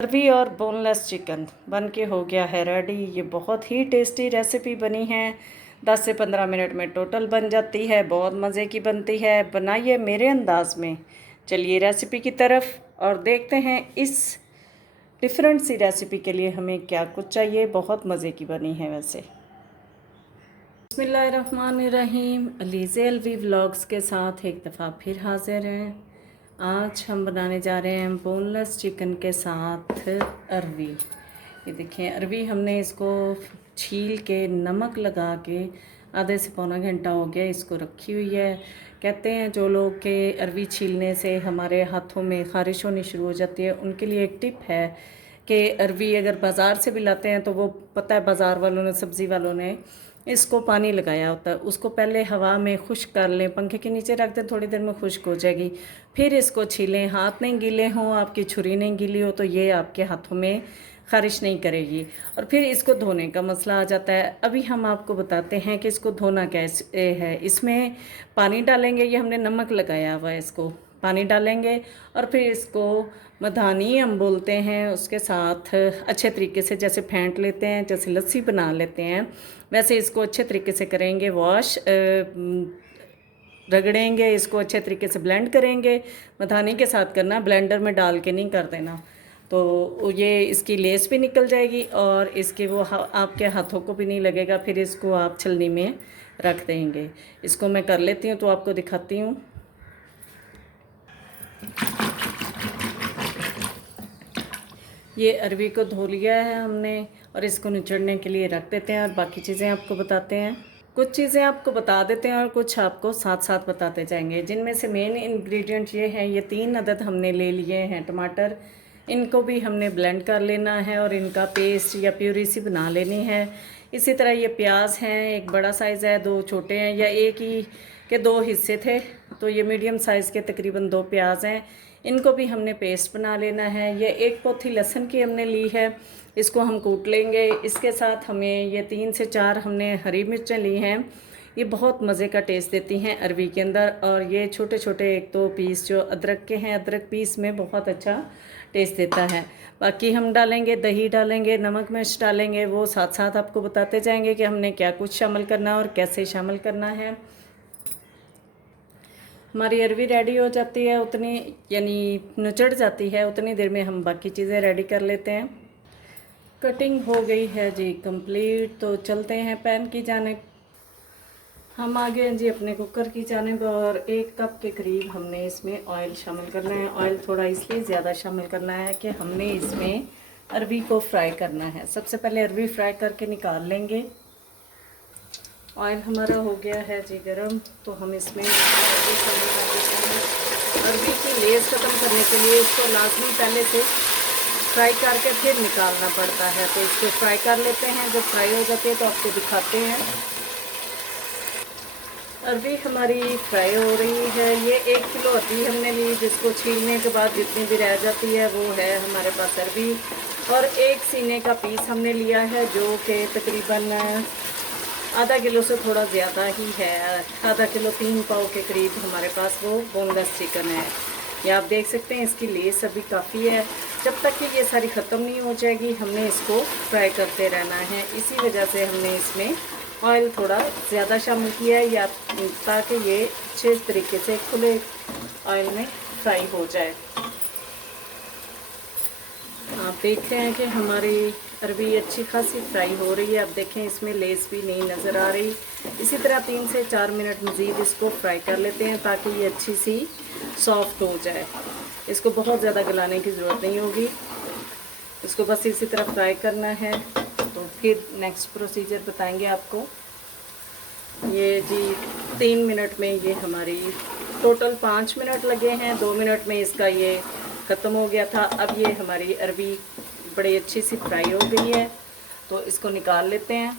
अरबी और boneless chicken बन के हो गया है रेडी। ये बहुत ही टेस्टी रेसिपी बनी है। 10 से 15 मिनट में टोटल बन जाती है। बहुत मज़े की बनती है। बनाइए मेरे अंदाज में। चलिए रेसिपी की तरफ और देखते हैं इस डिफरेंट सी रेसिपी के लिए हमें क्या कुछ चाहिए। बहुत मज़े की बनी है वैसे। बिस्मिल्लाहिर्रहमानिर्रहीम। अलीज़े अलवी व्लॉग्स के साथ एक दफ़ा फिर हाजिर हैं। आज हम बनाने जा रहे हैं बोनलेस चिकन के साथ अरवी। ये देखिए अरवी हमने इसको छील के नमक लगा के आधे से पौना घंटा हो गया इसको रखी हुई है। कहते हैं जो लोग के अरवी छीलने से हमारे हाथों में ख़ारिश होनी शुरू हो जाती है, उनके लिए एक टिप है कि अरवी अगर बाज़ार से भी लाते हैं तो वो पता है बाज़ार वालों ने, सब्ज़ी वालों ने इसको पानी लगाया होता है। उसको पहले हवा में खुश्क कर लें, पंखे के नीचे रख दें, थोड़ी देर में खुश्क हो जाएगी। फिर इसको छीलें। हाथ नहीं गीले हों, आपकी छुरी नहीं गीली हो तो ये आपके हाथों में ख़ारिश नहीं करेगी। और फिर इसको धोने का मसला आ जाता है। अभी हम आपको बताते हैं कि इसको धोना कैसे है। इसमें पानी डालेंगे, ये हमने नमक लगाया हुआ है, इसको पानी डालेंगे और फिर इसको मधानी हम बोलते हैं, उसके साथ अच्छे तरीके से जैसे फेंट लेते हैं, जैसे लस्सी बना लेते हैं वैसे इसको अच्छे तरीके से करेंगे। रगड़ेंगे, इसको अच्छे तरीके से ब्लेंड करेंगे। मधानी के साथ करना, ब्लेंडर में डाल के नहीं कर देना, तो ये इसकी लेस भी निकल जाएगी और इसके वो आपके हाथों को भी नहीं लगेगा। फिर इसको आप छलनी में रख देंगे। इसको मैं कर लेती हूँ तो आपको दिखाती हूँ। ये अरवी को धो लिया है हमने और इसको निचोड़ने के लिए रख देते हैं और बाकी चीज़ें आपको बताते हैं। कुछ चीज़ें आपको बता देते हैं और कुछ आपको साथ साथ बताते जाएंगे, जिनमें से मेन इंग्रेडिएंट ये हैं। ये 3 अदद हमने ले लिए हैं टमाटर। इनको भी हमने ब्लेंड कर लेना है और इनका पेस्ट या प्यूरी सी बना लेनी है। इसी तरह ये प्याज हैं, एक बड़ा साइज़ है, 2 छोटे हैं, या एक ही के 2 हिस्से थे तो ये मीडियम साइज़ के तकरीबन 2 प्याज हैं। इनको भी हमने पेस्ट बना लेना है। ये एक पोथी लहसुन की हमने ली है, इसको हम कूट लेंगे। इसके साथ हमें ये 3 से 4 हमने हरी मिर्चें ली हैं। ये बहुत मज़े का टेस्ट देती हैं अरवी के अंदर। और ये छोटे छोटे 1-2 पीस जो अदरक के हैं, अदरक पीस में बहुत अच्छा टेस्ट देता है। बाकी हम डालेंगे, दही डालेंगे, नमक मिर्च डालेंगे, वो साथ साथ आपको बताते जाएंगे कि हमने क्या कुछ शामिल करना है और कैसे शामिल करना है। हमारी अरवी रेडी हो जाती है उतनी, यानी निचड़ जाती है, उतनी देर में हम बाकी चीज़ें रेडी कर लेते हैं। कटिंग हो गई है जी कंप्लीट, तो चलते हैं पैन की जानिब। हम आ गए हैं जी अपने कुकर की जानिब और 1 कप के करीब हमने इसमें ऑयल शामिल करना है। ऑयल थोड़ा इसलिए ज़्यादा शामिल करना है कि हमने इसमें अरवी को फ्राई करना है। सबसे पहले अरवी फ्राई करके निकाल लेंगे। ऑयल हमारा हो गया है जी गरम, तो हम इसमें अरवी की लेस ख़त्म करने के लिए इसको लाजमी पहले से फ्राई करके फिर निकालना पड़ता है, तो इसको फ्राई कर लेते हैं। जब फ्राई हो जाती है तो आपको दिखाते हैं। अरवी हमारी फ्राई हो रही है। ये 1 किलो अरवी हमने ली, जिसको छीलने के बाद जितनी भी रह जाती है वो है हमारे पास अरवी। और 1 सीने का पीस हमने लिया है जो कि तकरीबन आधा किलो से थोड़ा ज़्यादा ही है। आधा किलो 3 पाव के करीब हमारे पास वो बोनलेस चिकन है। ये आप देख सकते हैं, इसकी लेस अभी काफ़ी है। जब तक कि ये सारी ख़त्म नहीं हो जाएगी हमने इसको फ्राई करते रहना है। इसी वजह से हमने इसमें ऑयल थोड़ा ज़्यादा शामिल किया है, या ताकि ये अच्छे तरीके से खुले ऑयल में फ्राई हो जाए। आप देख रहे हैं कि हमारी अरवी अच्छी खासी फ्राई हो रही है। अब देखें इसमें लेस भी नहीं नज़र आ रही। इसी तरह 3 से 4 मिनट मज़ीद इसको फ्राई कर लेते हैं ताकि ये अच्छी सी सॉफ्ट हो जाए। इसको बहुत ज़्यादा गलाने की ज़रूरत नहीं होगी, इसको बस इसी तरह फ्राई करना है। तो फिर नेक्स्ट प्रोसीजर बताएंगे आपको। ये जी 3 मिनट में ये हमारी टोटल 5 मिनट लगे हैं, 2 मिनट में इसका ये ख़त्म हो गया था। अब ये हमारी अरवी बड़ी अच्छी सी फ्राई हो गई है, तो इसको निकाल लेते हैं।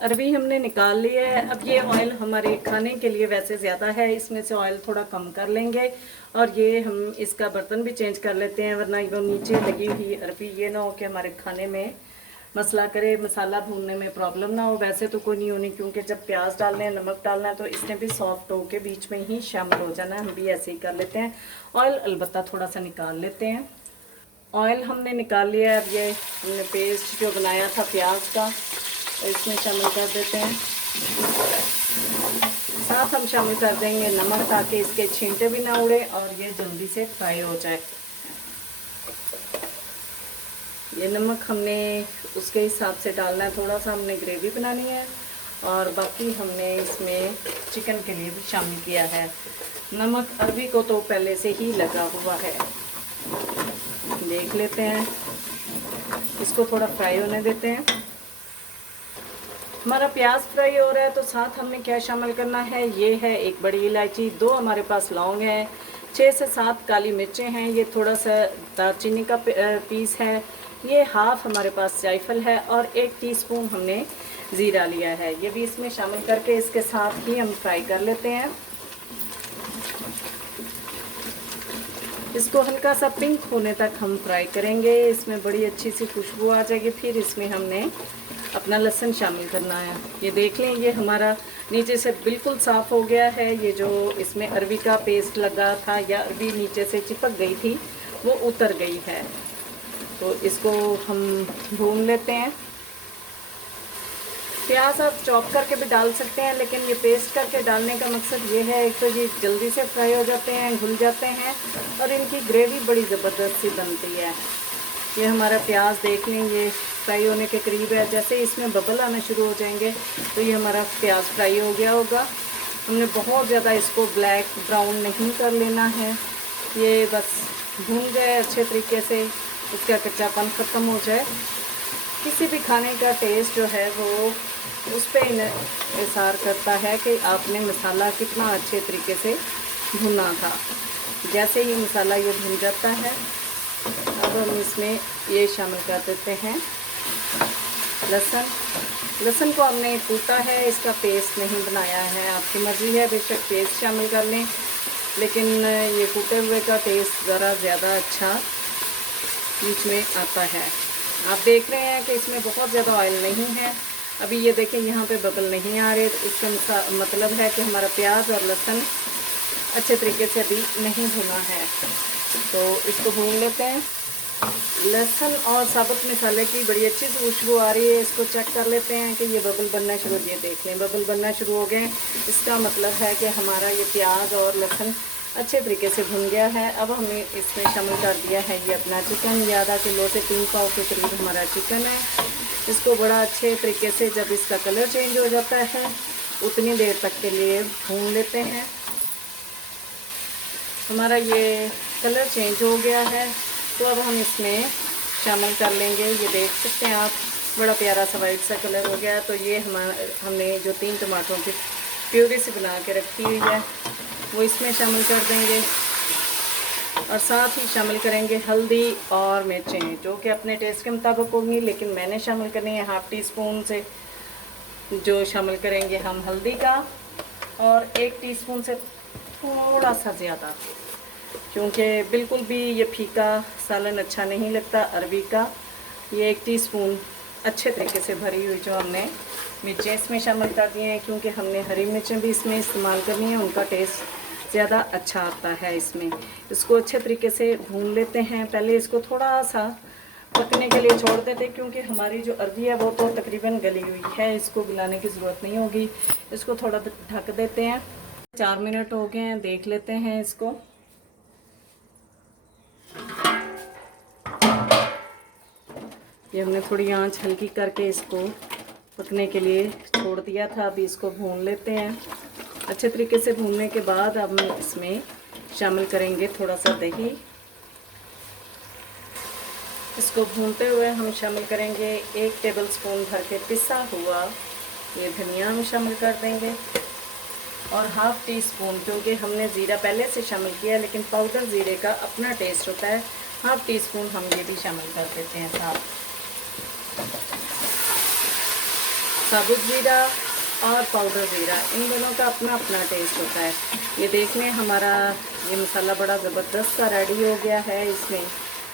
अरवी हमने निकाल लिया है। अब ये ऑयल हमारे खाने के लिए वैसे ज़्यादा है, इसमें से ऑयल थोड़ा कम कर लेंगे और ये हम इसका बर्तन भी चेंज कर लेते हैं, वरना वो नीचे लगी हुई अरवी ये ना हो कि हमारे खाने में मसला करे, मसाला भूनने में प्रॉब्लम ना हो। वैसे तो कोई नहीं होनी, क्योंकि जब प्याज डालने हैं, नमक डालना है, तो इसने भी सॉफ्ट होके बीच में ही शामिल हो जाना है। हम भी ऐसे ही कर लेते हैं। ऑयल अलबत्ता थोड़ा सा निकाल लेते हैं। ऑयल हमने निकाल लिया है। अब ये हमने पेस्ट जो बनाया था प्याज का इसमें शामिल कर देते हैं। साथ हम शामिल कर देंगे नमक, ताकि इसके छींटे भी ना उड़े और ये जल्दी से फ्राई हो जाए। ये नमक हमने उसके हिसाब से डालना है, थोड़ा सा हमने ग्रेवी बनानी है और बाकी हमने इसमें चिकन के लिए भी शामिल किया है। नमक अरबी को तो पहले से ही लगा हुआ है। देख लेते हैं, इसको थोड़ा फ्राई होने देते हैं। हमारा प्याज फ्राई हो रहा है तो साथ हमने क्या शामिल करना है, ये है 1 बड़ी इलायची, 2 हमारे पास लौंग हैं, 6 से 7 काली मिर्चें हैं, ये थोड़ा सा दालचीनी का पीस है, ये हाफ हमारे पास जायफल है और 1 टीस्पून हमने ज़ीरा लिया है। ये भी इसमें शामिल करके इसके साथ ही हम फ्राई कर लेते हैं। इसको हल्का सा पिंक होने तक हम फ्राई करेंगे। इसमें बड़ी अच्छी सी खुशबू आ जाएगी। फिर इसमें हमने अपना लहसुन शामिल करना है। ये देख लें, ये हमारा नीचे से बिल्कुल साफ़ हो गया है। ये जो इसमें अरबी का पेस्ट लगा था या अरबी नीचे से चिपक गई थी वो उतर गई है। तो इसको हम भून लेते हैं। प्याज आप चॉप करके भी डाल सकते हैं, लेकिन ये पेस्ट करके डालने का मकसद ये है, एक तो ये जल्दी से फ्राई हो जाते हैं, घुल जाते हैं और इनकी ग्रेवी बड़ी ज़बरदस्त सी बनती है। ये हमारा प्याज देख लें, ये फ्राई होने के करीब है। जैसे इसमें बबल आना शुरू हो जाएंगे तो ये हमारा प्याज फ्राई हो गया होगा। हमने बहुत ज़्यादा इसको ब्लैक ब्राउन नहीं कर लेना है, ये बस भून जाए अच्छे तरीके से, उसका कच्चापन ख़त्म हो जाए। किसी भी खाने का टेस्ट जो है वो उस पर इन्हिसार करता है कि आपने मसाला कितना अच्छे तरीके से भुना था। जैसे ही मसाला ये भुन जाता है, अब हम इसमें ये शामिल कर देते हैं लहसुन। लहसुन को हमने कूटा है, इसका पेस्ट नहीं बनाया है। आपकी मर्ज़ी है, बेशक पेस्ट शामिल कर लें, लेकिन ये कूटे हुए का टेस्ट ज़रा ज़्यादा अच्छा बीच में आता है। आप देख रहे हैं कि इसमें बहुत ज़्यादा ऑयल नहीं है। अभी ये देखें, यहाँ पे बबल नहीं आ रहे, तो इसका मतलब है कि हमारा प्याज और लहसुन अच्छे तरीके से अभी नहीं भुना है। तो इसको भून लेते हैं। लहसुन और साबुत मसाले की बड़ी अच्छी सी खुशबू आ रही है। इसको चेक कर लेते हैं कि ये बबल बनना शुरू, ये देख लें बबल बनना शुरू हो गए। इसका मतलब है कि हमारा ये प्याज और लहसुन अच्छे तरीके से भुन गया है। अब हमने इसमें शामिल कर दिया है ये अपना चिकन। ये आधा किलो से 3 पाव के करीब हमारा चिकन है। इसको बड़ा अच्छे तरीके से जब इसका कलर चेंज हो जाता है उतनी देर तक के लिए भून लेते हैं। हमारा ये कलर चेंज हो गया है, तो अब हम इसमें शामिल कर लेंगे। ये देख सकते हैं आप, बड़ा प्यारा सा वाइट सा कलर हो गया। तो ये हमने जो 3 टमाटरों की प्यूरी से बना के रखी हुई है वो इसमें शामिल कर देंगे और साथ ही शामिल करेंगे हल्दी और मिर्चें, जो कि अपने टेस्ट के मुताबिक होंगी, लेकिन मैंने शामिल करनी है हाफ़ टी स्पून से जो शामिल करेंगे हम हल्दी का, और 1 टीस्पून से थोड़ा सा ज़्यादा, क्योंकि बिल्कुल भी ये फीका सालन अच्छा नहीं लगता अरबी का। ये 1 टीस्पून अच्छे तरीके से भरी हुई जो हमने मिर्चें इसमें शामिल कर दी हैं, क्योंकि हमने हरी मिर्चें भी इसमें इस्तेमाल करनी है, उनका टेस्ट ज़्यादा अच्छा आता है इसमें। इसको अच्छे तरीके से भून लेते हैं। पहले इसको थोड़ा सा पकने के लिए छोड़ देते हैं, क्योंकि हमारी जो अरबी है वो तो तकरीबन गली हुई है, इसको गलाने की ज़रूरत नहीं होगी। इसको थोड़ा ढक देते हैं। 4 मिनट हो गए हैं, देख लेते हैं इसको। ये हमने थोड़ी आंच हल्की करके इसको पकने के लिए छोड़ दिया था। अभी इसको भून लेते हैं। अच्छे तरीके से भूनने के बाद अब हम इसमें शामिल करेंगे थोड़ा सा दही। इसको भूनते हुए हम शामिल करेंगे 1 टेबलस्पून भर के पिसा हुआ ये धनिया हम शामिल कर देंगे, और हाफ़ टी स्पून, क्योंकि हमने ज़ीरा पहले से शामिल किया है, लेकिन पाउडर ज़ीरे का अपना टेस्ट होता है, हाफ़ टी स्पून हम ये भी शामिल कर देते हैं साथ। साबुत ज़ीरा और पाउडर ज़ीरा, इन दोनों का अपना अपना टेस्ट होता है। ये देख लें, हमारा ये मसाला बड़ा ज़बरदस्त सा रेडी हो गया है। इसमें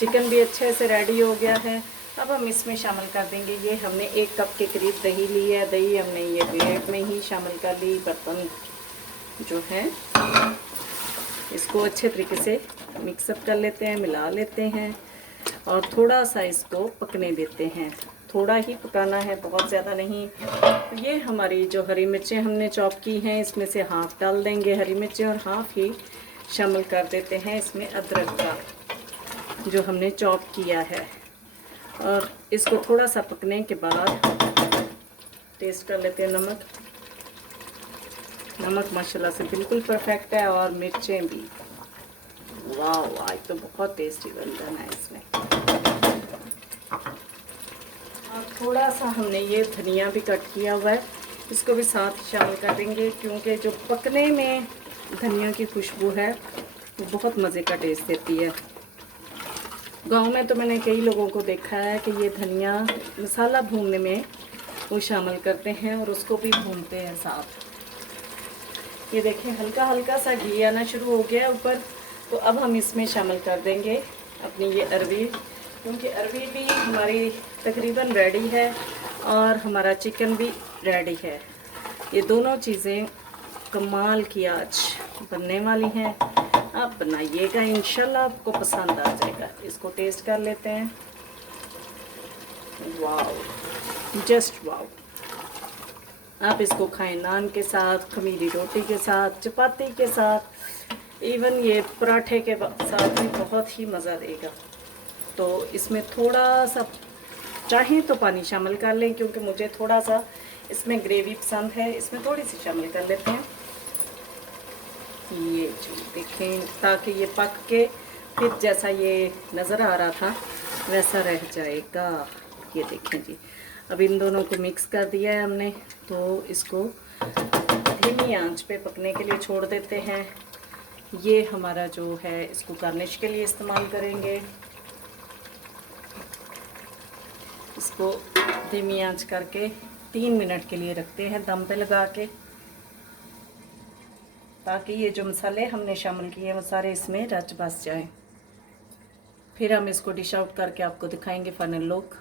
चिकन भी अच्छे से रेडी हो गया है। अब हम इसमें शामिल कर देंगे, ये हमने 1 कप के करीब दही ली है। दही हमने ये प्लेट में ही शामिल कर ली। बर्तन जो है इसको अच्छे तरीके से मिक्सअप कर लेते हैं, मिला लेते हैं। और थोड़ा सा इसको पकने देते हैं। थोड़ा ही पकाना है, बहुत ज़्यादा नहीं। तो ये हमारी जो हरी मिर्चें हमने चॉप की हैं, इसमें से हाफ़ डाल देंगे हरी मिर्चें और हाफ़ ही शामिल कर देते हैं इसमें अदरक का जो हमने चॉप किया है। और इसको थोड़ा सा पकने के बाद टेस्ट कर लेते हैं। नमक माशाल्लाह से बिल्कुल परफेक्ट है और मिर्चें भी। वाह, आज तो बहुत टेस्टी बन रहा है इसमें। और थोड़ा सा हमने ये धनिया भी कट किया हुआ है, इसको भी साथ शामिल कर देंगे, क्योंकि जो पकने में धनिया की खुशबू है वो बहुत मज़े का टेस्ट देती है। गांव में तो मैंने कई लोगों को देखा है कि ये धनिया मसाला भूनने में वो शामिल करते हैं और उसको भी भूनते हैं साथ। ये देखें, हल्का हल्का सा घी आना शुरू हो गया है ऊपर। तो अब हम इसमें शामिल कर देंगे अपनी ये अरवी, क्योंकि अरवी भी हमारी तकरीबन रेडी है और हमारा चिकन भी रेडी है। ये दोनों चीज़ें कमाल की आज बनने वाली हैं। आप बनाइएगा, इंशाल्लाह आपको पसंद आ जाएगा। इसको टेस्ट कर लेते हैं। Wow, just wow. आप इसको खाएं नान के साथ, खमीरी रोटी के साथ, चपाती के साथ, इवन ये पराठे के साथ भी बहुत ही मज़ा देगा। तो इसमें थोड़ा सा चाहें तो पानी शामिल कर लें, क्योंकि मुझे थोड़ा सा इसमें ग्रेवी पसंद है, इसमें थोड़ी सी शामिल कर लेते हैं। ये जी देखें, ताकि ये पक के फिर जैसा ये नज़र आ रहा था वैसा रह जाएगा। ये देखें जी, अब इन दोनों को मिक्स कर दिया है हमने, तो इसको धीमी आंच पे पकने के लिए छोड़ देते हैं। ये हमारा जो है इसको गार्निश के लिए इस्तेमाल करेंगे। इसको धीमी आंच करके 3 मिनट के लिए रखते हैं दम पे लगा के, ताकि ये जो मसाले हमने शामिल किए हैं वो सारे इसमें रच बस जाएं। फिर हम इसको डिश आउट करके आपको दिखाएंगे फाइनल लुक।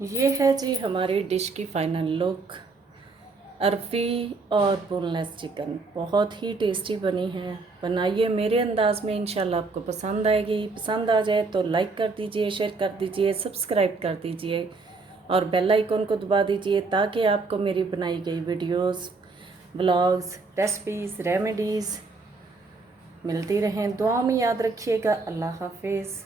ये है जी हमारी डिश की फाइनल लुक। अरवी और बोनलेस चिकन बहुत ही टेस्टी बनी है। बनाइए मेरे अंदाज़ में, इंशाल्लाह आपको पसंद आएगी। पसंद आ जाए तो लाइक कर दीजिए, शेयर कर दीजिए, सब्सक्राइब कर दीजिए और बेल आइकन को दबा दीजिए, ताकि आपको मेरी बनाई गई वीडियोस, ब्लॉग्स, रेसिपीज़, रेमेडीज़ मिलती रहें। दुआ में याद रखिएगा। अल्लाह हाफिज़।